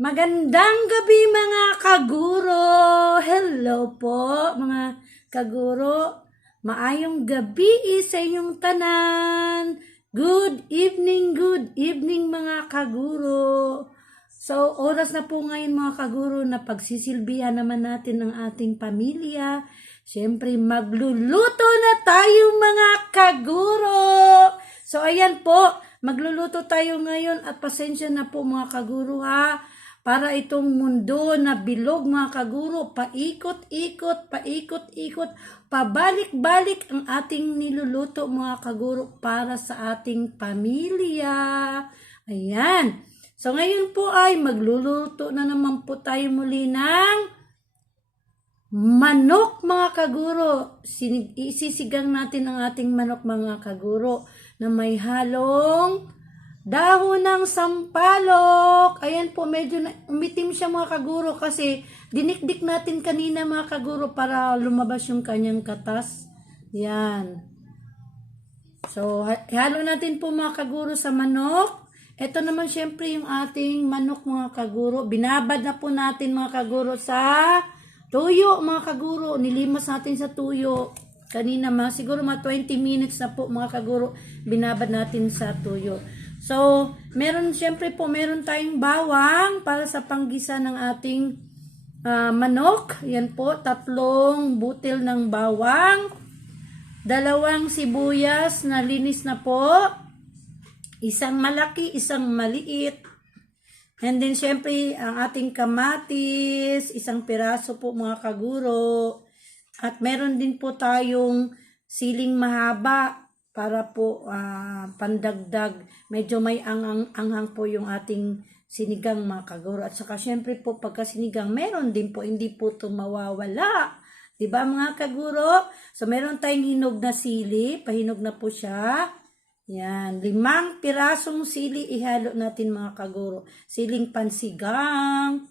Magandang gabi mga kaguro! Hello po mga kaguro! Maayong gabi sa inyong tanan! Good evening, good evening mga kaguro! So, oras na po ngayon mga kaguro na pagsisilbihan naman natin ng ating pamilya. Siyempre, magluluto na tayo mga kaguro! So, ayan po, magluluto tayo ngayon at pasensya na po mga kaguro ha para itong mundo na bilog mga kaguro, paikot-ikot, paikot-ikot, pabalik-balik ang ating niluluto mga kaguro para sa ating pamilya. Ayan. So ngayon po ay magluluto na naman po tayo muli ng manok mga kaguro. Isisigang natin ang ating manok mga kaguro na may halong Dahon ng sampalok. Ayan po, medyo na, umitim siya mga kaguro kasi dinikdik natin kanina mga kaguro para lumabas yung kanyang katas. Yan. So, ha- halo natin po mga kaguro sa manok. Ito naman syempre yung ating manok mga kaguro. Binabad na po natin mga kaguro sa tuyo mga kaguro. Nilimas natin sa tuyo. Kanina mga siguro mga 20 minutes na po mga kaguro. Binabad natin sa tuyo. So, meron syempre po meron tayong bawang para sa panggisa ng ating ah, manok. Yan po, tatlong butil ng bawang. Dalawang sibuyas na linis na po. Isang malaki, isang maliit. And then, syempre, ang ating kamatis, isang piraso po mga kaguro. At meron din po tayong siling mahaba para po ah, pandagdag. Medyo may angang-anghang po yung ating sinigang mga kaguro. At saka syempre po pagka sinigang, meron din po, hindi po ito mawawala. Di ba mga kaguro? So meron tayong hinog na sili, pahinog na po siya. Yan, limang pirasong sili ihalo natin mga kaguro. Siling pansigang.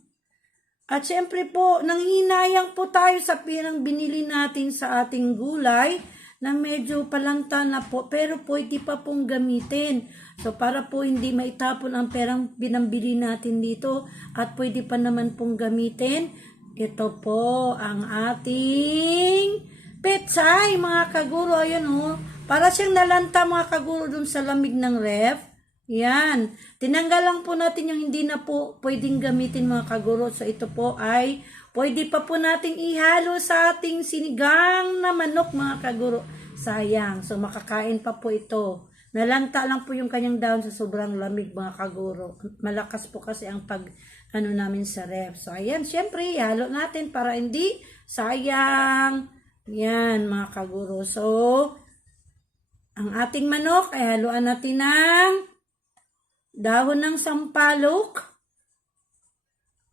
At syempre po, nanghinayang po tayo sa pirang binili natin sa ating gulay na medyo palanta na po, pero pwede pa pong gamitin. So, para po hindi maitapon ang perang binambili natin dito at pwede pa naman pong gamitin, ito po ang ating petsay, mga kaguro. Ayan o. Para siyang nalanta mga kaguro dun sa lamig ng ref. Yan. Tinanggal lang po natin yung hindi na po pwedeng gamitin mga kaguro. So ito po ay pwede pa po nating ihalo sa ating sinigang na manok mga kaguro. Sayang. So makakain pa po ito. Nalanta lang po yung kanyang dahon sa sobrang lamig mga kaguro. Malakas po kasi ang pag ano namin sa ref. So ayan, syempre ihalo natin para hindi sayang. Yan mga kaguro. So ang ating manok ay haluan natin ng dahon ng sampalok,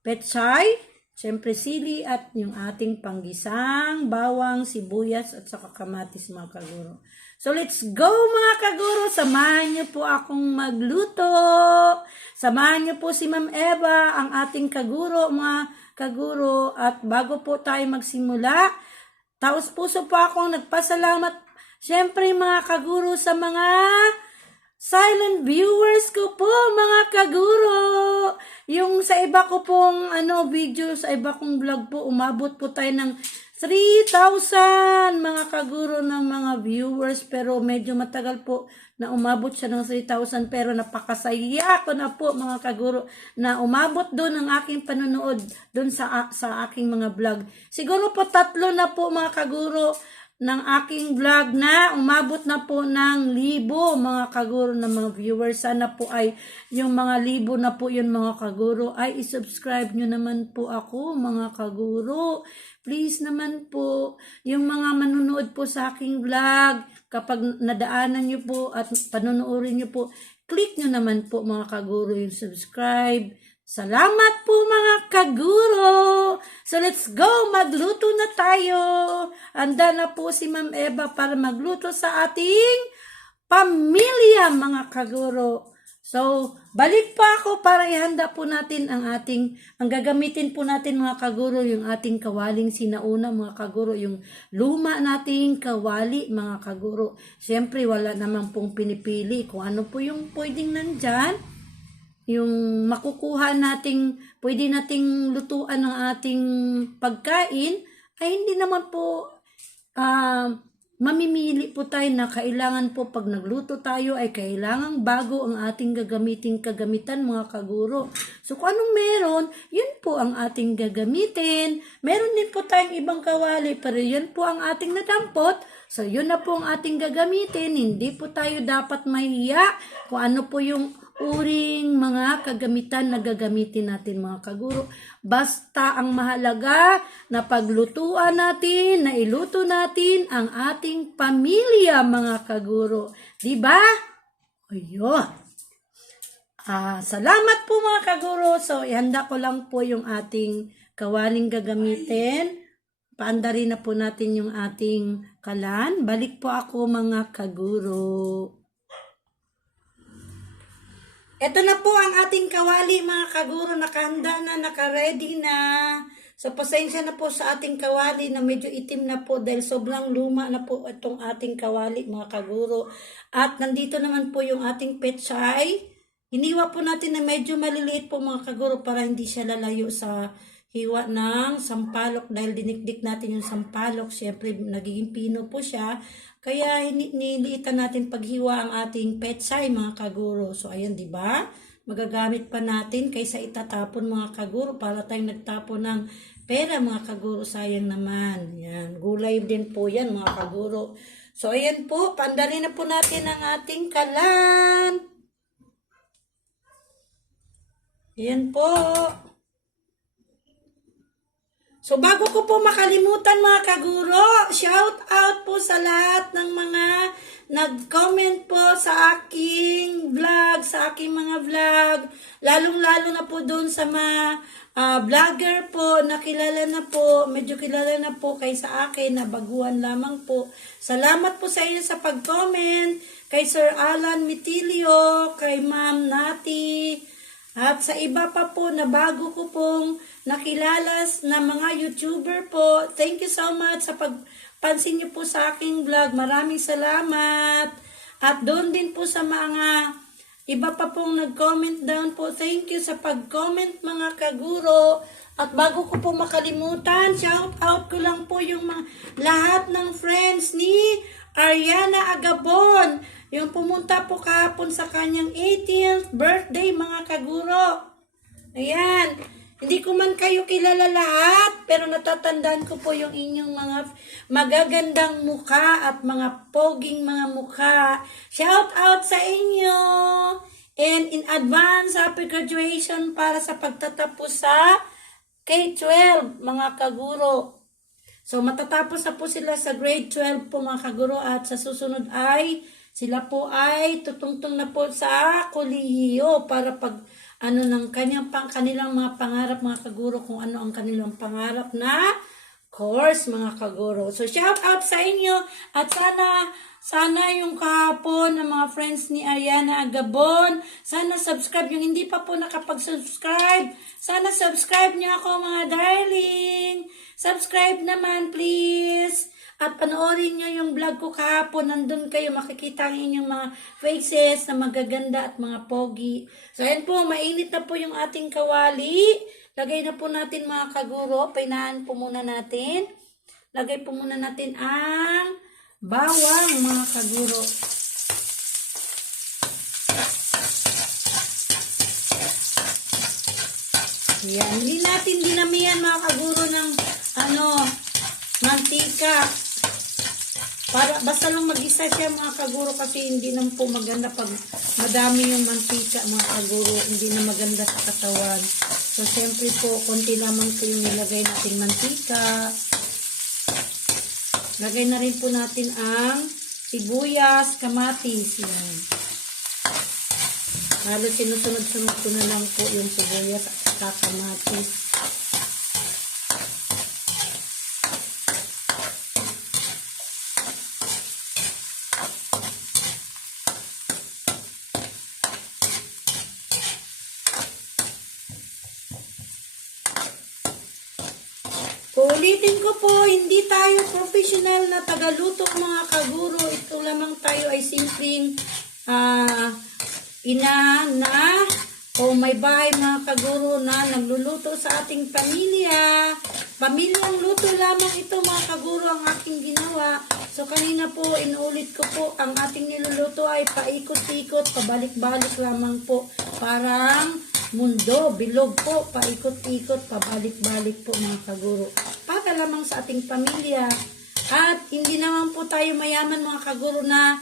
petsay, syempre sili at yung ating panggisang, bawang, sibuyas at saka kamatis mga kaguro. So let's go mga kaguro, samahan niyo po akong magluto. Samahan niyo po si Ma'am Eva, ang ating kaguro mga kaguro at bago po tayo magsimula, taos puso po akong nagpasalamat syempre mga kaguro sa mga silent viewers ko po, mga kaguro. Yung sa iba ko pong ano, video, sa iba kong vlog po, umabot po tayo ng 3,000 mga kaguro ng mga viewers. Pero medyo matagal po na umabot siya ng 3,000. Pero napakasaya ko na po mga kaguro na umabot doon ang aking panonood doon sa, sa aking mga vlog. Siguro po tatlo na po mga kaguro ng aking vlog na umabot na po ng libo mga kaguro ng mga viewers. Sana po ay yung mga libo na po yun mga kaguro ay isubscribe nyo naman po ako mga kaguro. Please naman po yung mga manunood po sa aking vlog kapag nadaanan nyo po at panunuorin nyo po click nyo naman po mga kaguro yung subscribe. Salamat po mga kaguro! So let's go! Magluto na tayo! Handa na po si Ma'am Eva para magluto sa ating pamilya mga kaguro. So, balik pa ako para ihanda po natin ang ating, ang gagamitin po natin mga kaguro, yung ating kawaling sinauna mga kaguro, yung luma nating kawali mga kaguro. Siyempre, wala naman pong pinipili kung ano po yung pwedeng nandyan. Yung makukuha nating, pwede nating lutuan ng ating pagkain, ay hindi naman po ah, mamimili po tayo na kailangan po pag nagluto tayo ay kailangan bago ang ating gagamiting kagamitan mga kaguro. So kung anong meron, yun po ang ating gagamitin. Meron din po tayong ibang kawali pero yun po ang ating nadampot. So yun na po ang ating gagamitin. Hindi po tayo dapat mahiya kung ano po yung uring mga kagamitan na gagamitin natin mga kaguro. Basta ang mahalaga na paglutuan natin, na iluto natin ang ating pamilya mga kaguro. Di ba? Ayun. Ah, salamat po mga kaguro. So, ihanda ko lang po yung ating kawaling gagamitin. Paanda rin na po natin yung ating kalan. Balik po ako mga kaguro. Ito na po ang ating kawali mga kaguro, nakahanda na, nakaready na. So pasensya na po sa ating kawali na medyo itim na po dahil sobrang luma na po itong ating kawali mga kaguro. At nandito naman po yung ating pechay. Hiniwa po natin na medyo maliliit po mga kaguro para hindi siya lalayo sa hiwa ng sampalok dahil dinikdik natin yung sampalok. Siyempre nagiging pino po siya. Kaya niliitan natin paghiwa ang ating petsay mga kaguro. So ayan 'di ba? Magagamit pa natin kaysa itatapon mga kaguro para tayong nagtapon ng pera mga kaguro. Sayang naman. Yan. Gulay din po yan mga kaguro. So ayan po, pandarin na po natin ang ating kalan. Ayan po. So bago ko po makalimutan mga kaguro, shout out po sa lahat ng mga nag-comment po sa aking vlog, sa aking mga vlog, lalong-lalo na po doon sa mga ah, vlogger po na kilala na po, medyo kilala na po kay sa akin na baguhan lamang po. Salamat po sa inyo sa pag-comment, kay Sir Alan Mitilio, kay Ma'am Nati, at sa iba pa po na bago ko pong nakilala na mga YouTuber po, thank you so much sa pagpansin niyo po sa aking vlog. Maraming salamat. At doon din po sa mga iba pa pong nag-comment down po, thank you sa pag-comment mga kaguro. At bago ko po makalimutan, shout out ko lang po yung mga, lahat ng friends ni Ariana Agabon. Yung pumunta po kahapon sa kanyang 18th birthday mga kaguro. Ayan. Hindi ko man kayo kilala lahat, pero natatandaan ko po yung inyong mga magagandang mukha at mga poging mga mukha. Shout out sa inyo! And in advance, happy graduation para sa pagtatapos sa K-12, mga kaguro. So, matatapos na po sila sa grade 12 po mga kaguro at sa susunod ay sila po ay tutungtong na po sa kolehiyo para pag ano ng kanyang pang kanilang mga pangarap mga kaguro kung ano ang kanilang pangarap na course mga kaguro. So shout out sa inyo at sana sana yung kahapon ng mga friends ni Ariana Agabon, sana subscribe yung hindi pa po nakapag-subscribe. Sana subscribe niyo ako mga darling. Subscribe naman please. At panoorin nyo yung vlog ko kahapon. Nandun kayo makikita ang inyong mga faces na magaganda at mga pogi. So, ayan po. Mainit na po yung ating kawali. Lagay na po natin mga kaguro. Painahan po muna natin. Lagay po muna natin ang bawang mga kaguro. Yan. Hindi natin dinamihan mga kaguro ng ano, mantika. Para, basta lang mag-isa siya mga kaguro kasi hindi naman po maganda pag madami yung mantika mga kaguro. Hindi na maganda sa katawan. So, siyempre po, konti lamang po yung nilagay natin mantika. Lagay na rin po natin ang sibuyas, kamatis. Yan. Halos sinusunod-sunod ko na lang po yung sibuyas at kamatis. Ulitin ko po, hindi tayo professional na tagaluto mga kaguro. Ito lamang tayo ay simpleng ah, ina na o may bahay mga kaguro na nagluluto sa ating pamilya. Pamilyang luto lamang ito mga kaguro ang aking ginawa. So kanina po, inuulit ko po, ang ating niluluto ay paikot-ikot, pabalik-balik lamang po. Parang mundo, bilog po, paikot-ikot, pabalik-balik po mga kaguro. Para lamang sa ating pamilya. At hindi naman po tayo mayaman mga kaguro na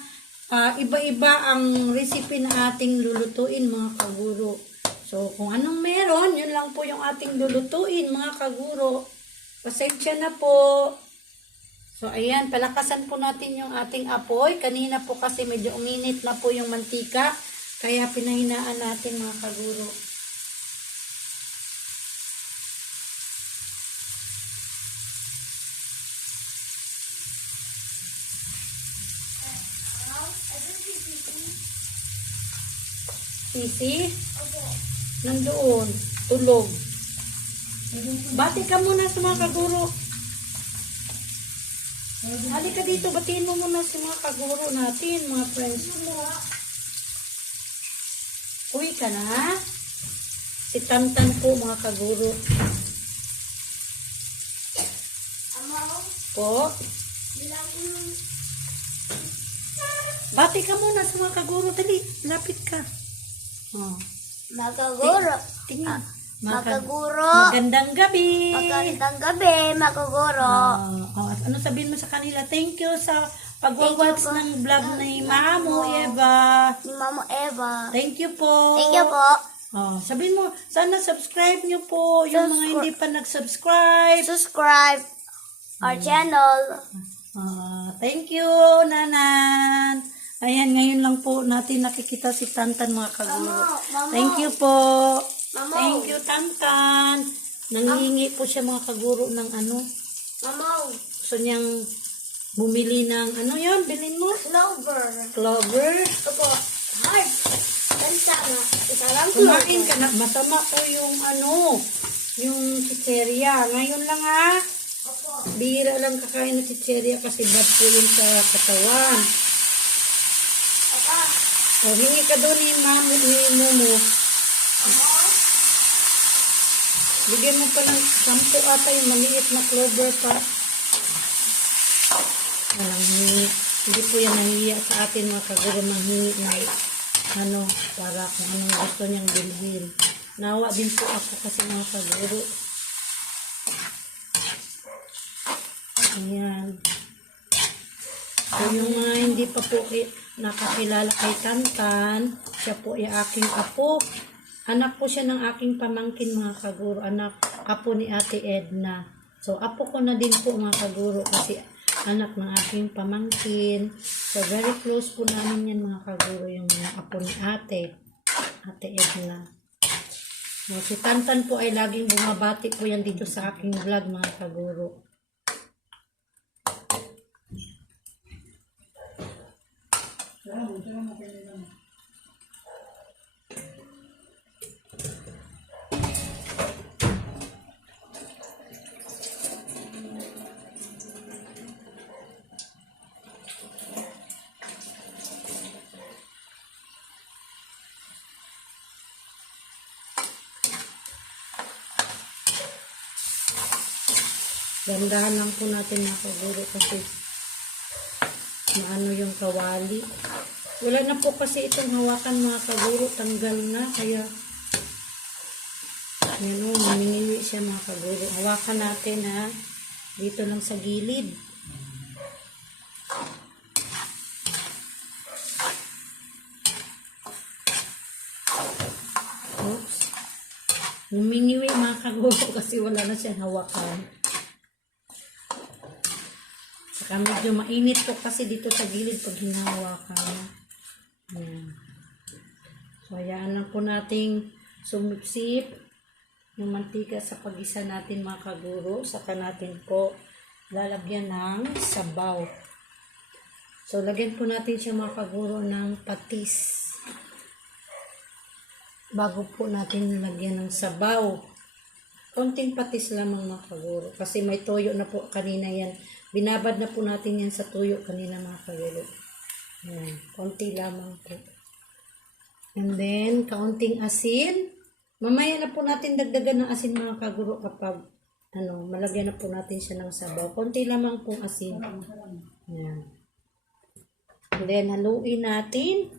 Ah, iba-iba ang recipe na ating lulutuin mga kaguro. So, kung anong meron, yun lang po yung ating lulutuin mga kaguro. Pasensya na po. So, ayan, palakasan po natin yung ating apoy. Kanina po kasi medyo uminit na po yung mantika. Kaya pinahinaan natin mga kaguro. Sisi? Nandoon. Tulog. Bati ka muna sa mga kaguro. Halika dito, batiin mo muna sa mga kaguro natin, mga friends. Uwi ka na. Si Tantan po, mga kaguro. Po. Bati ka muna sa mga kaguro. Dali, lapit ka. Oh. Magaguro. Tingnan. Magaguro. Magandang gabi. Magandang gabi, magaguro. Ah, oh, at ano sabihin mo sa kanila? Thank you sa pag-watch ng vlog ni Mamo. Eva. Ni Mama Eva. Thank you po. Thank you po. Oh, sabihin mo, sana subscribe niyo po yung mga Subscri- hindi pa nag-subscribe. Subscribe our channel. Ah, thank you, Nanan. Ayan, ngayon lang po natin nakikita si Tantan mga kaguro. Mamo, Mamo. Thank you po. Mamo. Thank you, Tantan. Nangihingi po siya mga kaguro ng ano. Mama, Gusto niyang bumili ng ano yon bilhin mo? Clover. Clover. Opo. Heart. Kansa nga. Isa lang Kumain ka na. Masama po yung ano, yung chicheria. Ngayon lang ha. Opo. Bihira lang kakain ng chicheria kasi bad po yun sa katawan. Papa. O, hingi ka doon ni mamo, ni Momo. Mama. Bigyan mo pa ng sampu ata yung maliit na clover pa. Walang hingi. Hindi po yan nahiya sa atin mga kaguro manghingi na ano, para kung anong gusto niyang bilhin. Nawa din po ako kasi mga kaguro. Ayan. So, yung mga hindi pa po ki- nakakilala kay Tantan, siya po ay aking apo. Anak po siya ng aking pamangkin mga kaguro. Anak, apo ni Ate Edna. So, apo ko na din po mga kaguro kasi anak ng aking pamangkin. So, very close po namin yan mga kaguro yung apo ni Ate. Ate Edna. So, si Tantan po ay laging bumabati po yan dito sa aking vlog mga kaguro. Dandahan lang po natin mga kaguro kasi maano yung kawali. Wala na po kasi itong hawakan mga kaguro. Tanggal na. Kaya yun o, maminiwi siya mga kaguro. Hawakan natin ha. Dito lang sa gilid. Oops. Humingiwi mga kaguro kasi wala na siyang hawakan. Saka medyo mainit po kasi dito sa gilid pag hinahawakan. Ayan. So, hayaan lang po nating sumipsip yung mantika sa pagisa natin mga kaguro. Saka natin po lalagyan ng sabaw. So, lagyan po natin siya mga kaguro ng patis. Bago po natin lagyan ng sabaw. Konting patis lamang mga kaguro. Kasi may toyo na po kanina yan. Binabad na po natin yan sa tuyo kanina mga kaguro. Ayan. Konti lamang po. And then, kaunting asin. Mamaya na po natin dagdagan ng asin mga kaguro kapag ano, malagyan na po natin siya ng sabaw. Konti lamang pong asin. Yan. And then, haluin natin.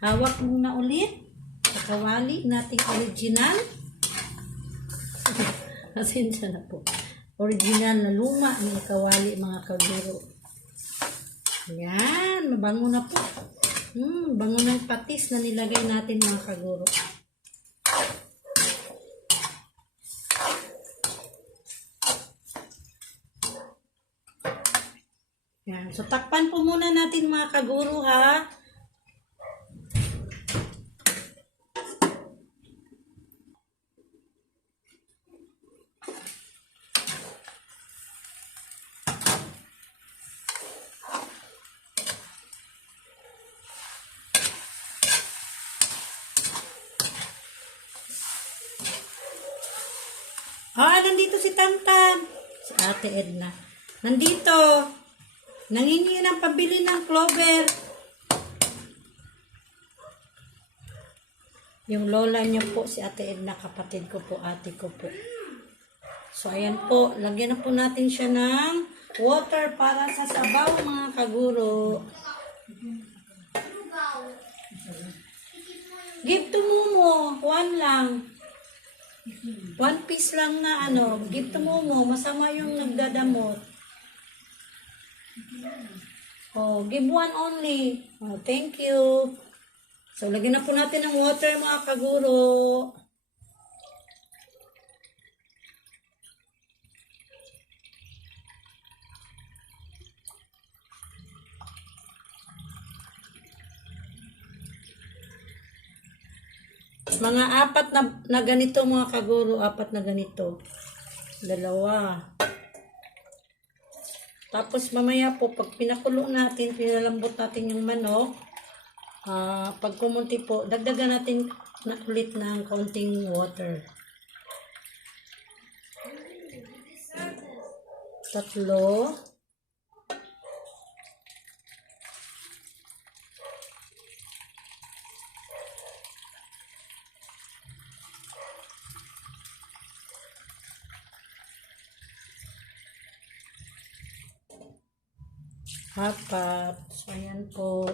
Hawak muna ulit. Sa kawali nating original. Asensya na po. Original na luma ng kawali mga kaguro. Yan, mabango na po. Hmm, bango ng patis na nilagay natin mga kaguro. Yan. So, takpan po muna natin mga kaguro ha. Ah, nandito si Tamtam. Si Ate Edna. Nandito. Nangingi ng pabili ng clover. Yung lola niya po, si Ate Edna, kapatid ko po, ate ko po. So, ayan po. Lagyan na po natin siya ng water para sa sabaw, mga kaguro. Give to Momo. One lang. One piece lang na ano. Give to Momo. Masama yung nagdadamot. Oh, give one only. Oh, thank you. So, lagyan na po natin ng water mga kaguro. Mga apat na, na ganito mga kaguro, apat na ganito. Dalawa. Tapos mamaya po, pag pinakulo natin, pinalambot natin yung manok, ah pag kumunti po, dagdagan natin na ulit ng kaunting water. Tatlo. Apat. So, ayan po.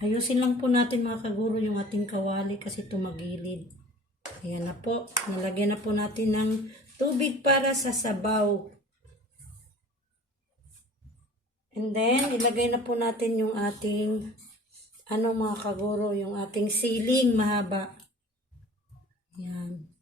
Ayusin lang po natin mga kaguro yung ating kawali kasi tumagilid. Ayan na po. Nalagyan na po natin ng tubig para sa sabaw. And then, ilagay na po natin yung ating ano mga kaguro, yung ating siling mahaba. Yan.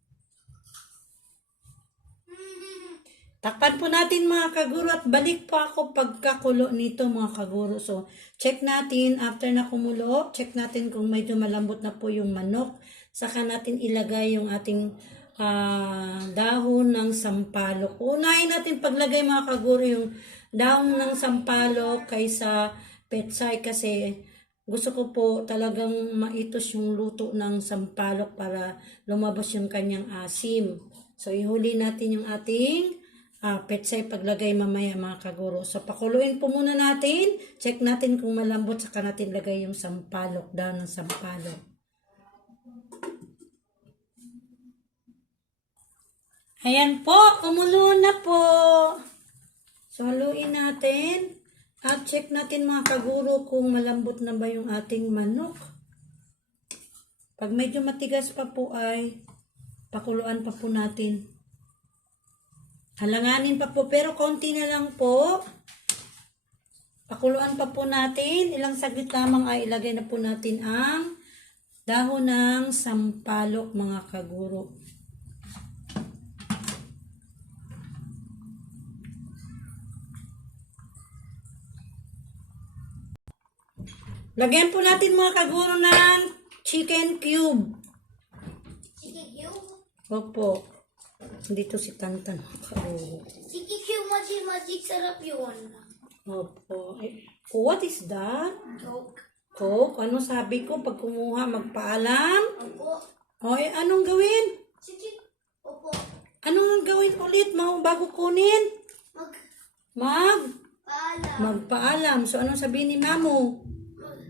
Takpan po natin mga kaguro at balik po ako pagkakulo nito mga kaguro. So, check natin after na kumulo, check natin kung medyo malambot na po yung manok. Saka natin ilagay yung ating ah, dahon ng sampalok. Unahin natin paglagay mga kaguro yung dahon ng sampalok kaysa petsay kasi gusto ko po talagang maitos yung luto ng sampalok para lumabas yung kanyang asim. So, ihuli natin yung ating ah, petsay paglagay mamaya mga kaguro. So, pakuluin po muna natin. Check natin kung malambot, saka natin lagay yung sampalok, dahon ng sampalok. Ayan po, kumulo na po. So, haluin natin. At check natin mga kaguro kung malambot na ba yung ating manok. Pag medyo matigas pa po ay pakuluan pa po natin. Halanganin pa po pero konti na lang po. Pakuluan pa po natin. Ilang saglit lamang ay ilagay na po natin ang dahon ng sampalok mga kaguro. Lagyan po natin mga kaguro ng chicken cube. Sige, cube. Opo. Dito si Tantan. Sige, cube. Magic, magic. Sarap yun. Opo. Eh, what is that? Joke. Coke? Ano sabi ko? Pag kumuha, magpaalam? Opo. O, eh, anong gawin? Sige. Opo. Anong gawin ulit? Mau bago kunin? Mag... Mag? Paalam. Magpaalam. So, anong sabihin ni Mamu? Mag...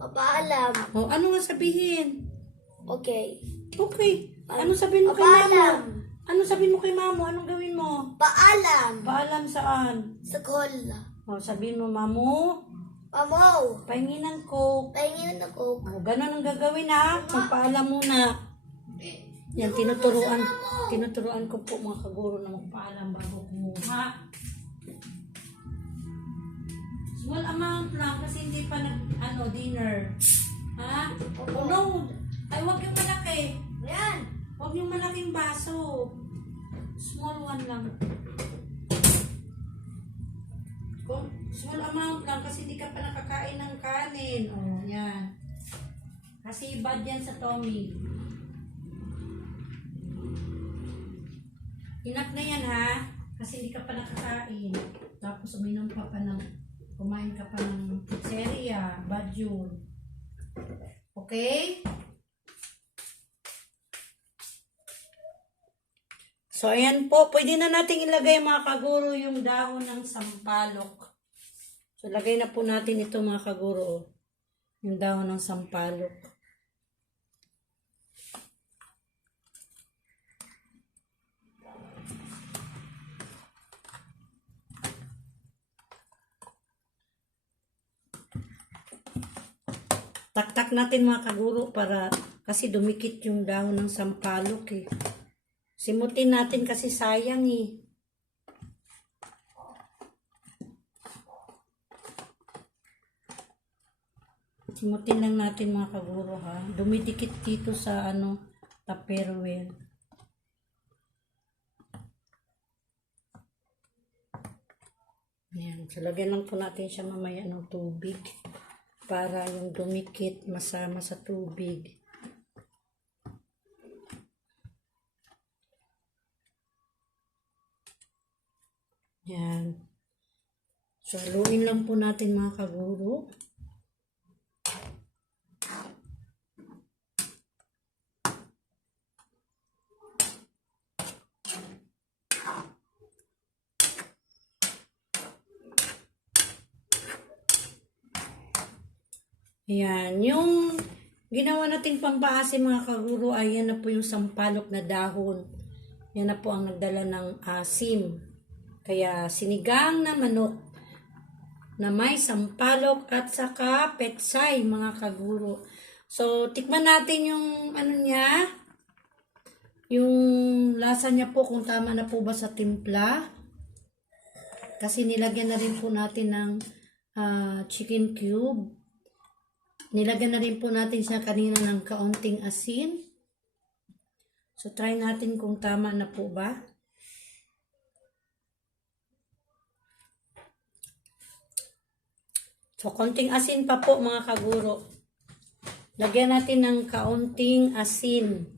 Papaalam. O, ano nga sabihin? Okay. Okay. Ano sabihin mo kay mamo? Paalam. Ano sabihin mo kay mamo? Anong gawin mo? Paalam. Paalam saan? Sa kola. O, sabihin mo, mamo, Mamaw. pahingin ng coke. Pahingin na coke. O, ganun ang gagawin ha. Magpaalam muna. Yan, tinuturuan, tinuturuan ko po mga kaguro na magpaalam bago kumuha. Small amount lang kasi hindi pa nag, ano, dinner. Ha? Oh, no. Ay, wag yung malaki. Huwag yung malaking baso. Small one lang. Small amount lang kasi hindi ka pa nakakain ng kanin. Oh, yan. Kasi bad yan sa tummy. Inak na yan ha. Kasi hindi ka pa nakakain. Tapos uminom ka pa ng kumain ka pa ng pizzeria. Bad yun. Okay? So, ayan po. Pwede na nating ilagay mga kaguro yung dahon ng sampalok. So, lagay na po natin ito mga kaguro. oh. Yung dahon ng sampalok. Taktak natin mga kaguro para kasi dumikit yung dahon ng sampalok eh. Simutin natin kasi sayang eh. Simutin lang natin mga kaguro ha. Dumidikit dito sa ano, tupperware. Ayan. So, lagyan lang po natin siya mamaya ng tubig para yung dumikit masama sa tubig. Yan. So, lang po natin mga kaguro. Yan. Yung ginawa nating pambase mga kaguro, ayan na po yung sampalok na dahon. Yan na po ang nagdala ng asim. Kaya sinigang na manok na may sampalok at saka petsay mga kaguro. So, tikman natin yung ano niya, yung lasa niya po kung tama na po ba sa timpla. Kasi nilagyan na rin po natin ng ah, chicken cube. Nilagyan na rin po natin siya kanina ng kaunting asin. So, try natin kung tama na po ba. So, konting asin pa po mga kaguro. Lagyan natin ng kaunting asin.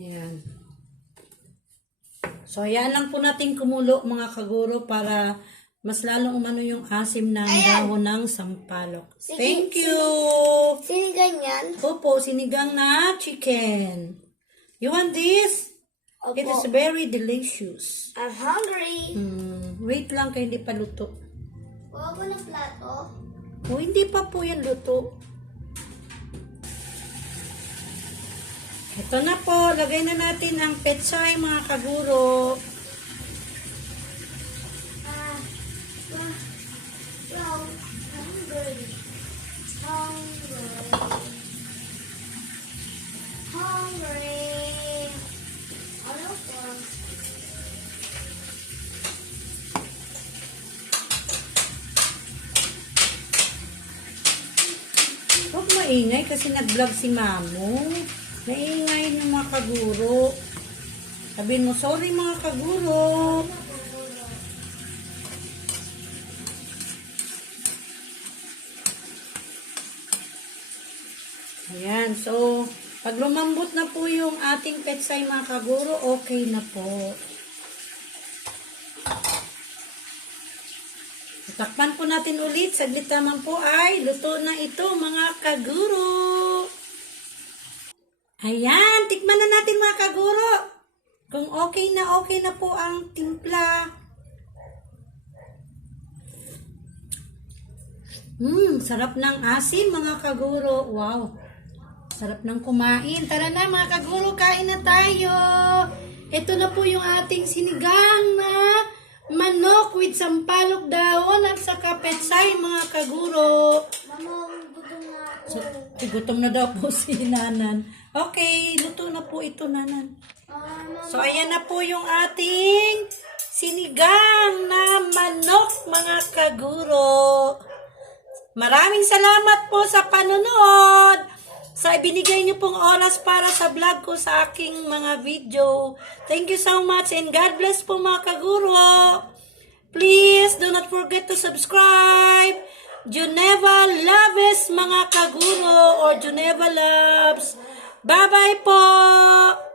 Yan. So, ayan lang po natin kumulo mga kaguro para mas lalong umano yung asim ng dahon ng sampalok. Sige, Thank you! Sinigang yan? Opo, sinigang na chicken. You want this? It is Opo. very delicious. I'm hungry. Hmm, wait lang kayo, hindi pa luto. Kuha ko ng plato. O, hindi pa po yan luto. Ito na po, lagay na natin ang petsay mga kaguro. Ah, ah, wow, hungry. Hungry. Hungry. Ano po? Huwag maingay kasi nag-vlog si Mamo. Naingay ng mga kaguro. Sabihin mo, sorry mga kaguro. Ayan, so, pag lumambot na po yung ating petsay mga kaguro, okay na po. Takpan po natin ulit. Saglit naman po ay luto na ito mga kaguro. Ayan, tikman na natin mga kaguro. Kung okay na okay na po ang timpla. Mmm, sarap ng asin mga kaguro. Wow. Sarap ng kumain. Tara na mga kaguro, kain na tayo. Ito na po yung ating sinigang na manok with sampalok dahon at saka petsay mga kaguro. Mama, gutom na ako. So, gutom na daw po si Nanan. Okay, luto na po ito, Nanan. Ah. So, ayan na po yung ating sinigang na manok, mga kaguro. Maraming salamat po sa panonood. Sa ibinigay niyo pong oras para sa vlog ko sa aking mga video. Thank you so much and God bless po mga kaguro. Please do not forget to subscribe. Juneva loves mga kaguro or Juneva loves. Bye-bye po!